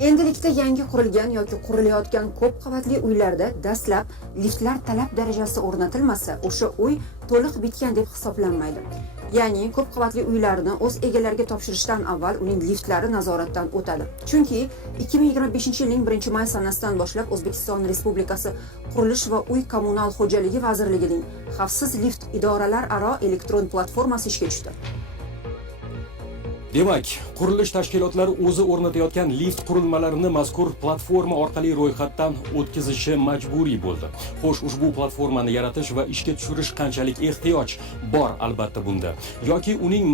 Endilikda yangi qurilgan yoki qurilayotgan ko'p qavatli uylarda dastlab liftlar talab darajasida o'rnatilmasa, o'sha uy to'liq bitgan deb hisoblanmaydi. Ya'ni ko'p qavatli uylarni o'z egalariga topshirishdan avval uning liftlari nazoratdan o'tadi. Chunki 2025-yilning 1-may sanasidan boshlab O'zbekiston Respublikasi Qurilish va uy kommunal xo'jaligi vazirligining xavfsiz lift idoralararo elektron platformasi ishga tushdi. Demak, qurilish tashkilotlari o'zi o'rnatayotgan lift qurilmalarini mazkur platforma orqali ro'yxatdan o'tkazishi majburiy bo'ldi. Xo'sh, ushbu platformani yaratish va ishga tushirish qanchalik ehtiyoj bor albatta bunda? Yoki uning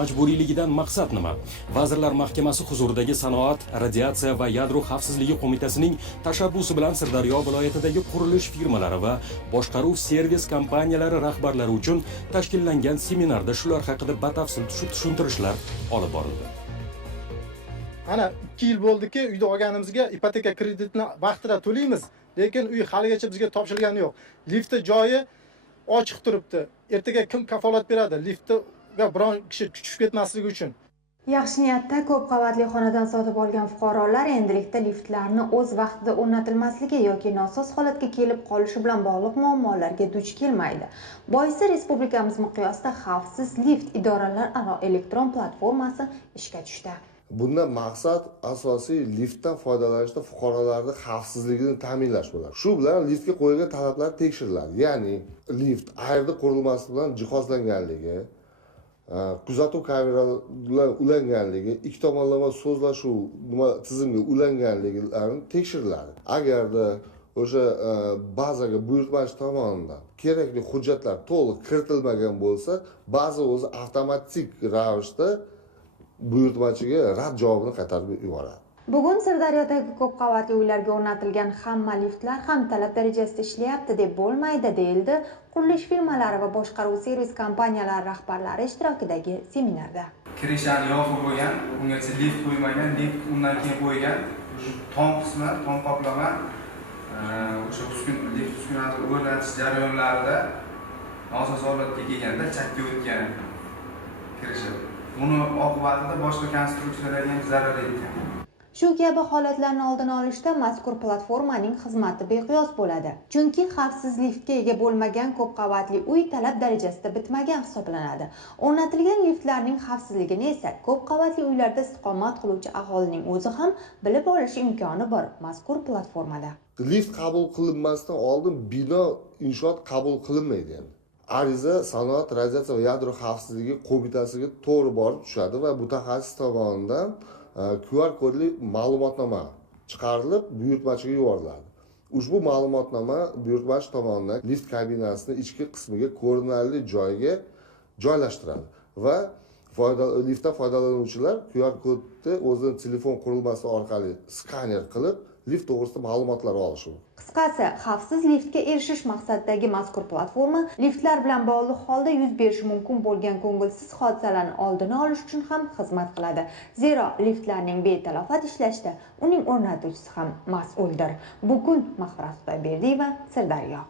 majburiyligidan maqsad nima? Vazirlar Mahkamasi huzuridagi Sanoat, radiatsiya va yadro xavfsizligi qo'mitasining tashabbusi bilan Sirdaryo viloyatidagi qurilish firmalari va boshqaruv servis kompaniyalari rahbarlari uchun tashkillangan seminarda shular haqida batafsil tushuntirishlar olib borildi. Ana 2 yil bo'ldiki, uyda olganimizga ipoteka kreditini vaqtida to'laymiz, lekin uy haligacha bizga topshirilgani yo'q. Liftda joyi ochiq turibdi. Ertaga kim kafolat beradi liftga biron kishi tushib ketmasligi uchun? Yaxshi niyatda ko'p qavatli xonadan sotib olgan fuqarolar endilikda liftlarni o'z vaqtida o'rnatilmasligi yoki nosoz holatga kelib qolishi bilan bog'liq muammolarga duch kelmaydi. Boisi respublikamiz miqyosida xavfsiz lift idoralararo elektron platformasi ishga tushdi. Bundan maqsad asosiy liftdan foydalanishda fuqarolarning xavfsizligini ta'minlash bo'ladi. Shu bilan liftga qo'yilgan talablar tekshiriladi. Ya'ni lift ayrda qurilmasi bilan jihozlanganligi, kuzatuv kameralar ulanganligi, ikki tomonlama so'zlashuv tizimga ulanganliklarini tekshiriladi. Agarda o'sha bazaga buyurtmachi tomonidan kerakli hujjatlar to'liq kiritilmagan bo'lsa, baza o'zi avtomatik ravishda buyurtmachiga rad javobini qaytarib yuboradi. Bugun Sirdaryodagi ko'p qavatli uylarga o'rnatilgan hamma liftlar ham talab darajasida ishlayapti deb bo'lmaydi, deyildi qurilish firmalari va boshqaruv servis kompaniyalari rahbarlari ishtirokidagi seminarda. Kirishani yopib qo'ygan, ungacha lift qo'ymagan, lift undan keyin qo'ygan, tom qismi, tom qoplama o'sha lift uskunasini o'rnatish jarayonlarida nosoz holatga kelganda chakka o'tgan kirishi. Buni oqibatida boshqa konstruksiyalarga ham zarar yetgan. Shu kabi holatlarni oldini olishda mazkur platformaning xizmati beqiyos bo'ladi. Chunki xavfsiz liftga ega bo'lmagan ko'p qavatli uy talab darajasida bitmagan hisoblanadi. O'rnatilgan liftlarning xavfsizligini esa ko'p qavatli uylarda istiqomat qiluvchi aholining o'zi ham bilib olish imkoni bor mazkur platformada. Lift qabul qilinmasdan oldin bino inshoot qabul qilinmaydi endi. Ariza Sanoat, radiatsiya va yadro xavfsizligi qo'mitasiga to'g'ri borib tushadi va mutaxassis tomonidan QR kodli ma'lumotnoma chiqarilib, buyurtmachiga yuboriladi. Ushbu ma'lumotnoma buyurtmachi tomonidan lift kabinasining ichki qismiga ko'rinarli joyga joylashtiradi va liftdan foydalanuvchilar QR kodni o'zining telefon qurilmasi orqali skaner qilib, lift to'g'risida ma'lumotlar olishi mumkin. Qisqasi, xavfsiz liftga erishish maqsadidagi mazkur platforma liftlar bilan bog'liq holda yuz berishi mumkin bo'lgan ko'ngilsiz hodisalarni oldini olish uchun ham xizmat qiladi. Zero liftlarning betalofat ishlashda uning o'rnatuvchisi ham mas'uldir. Bugun Mahfurat Xudoyberdiyeva, Sirdaryo.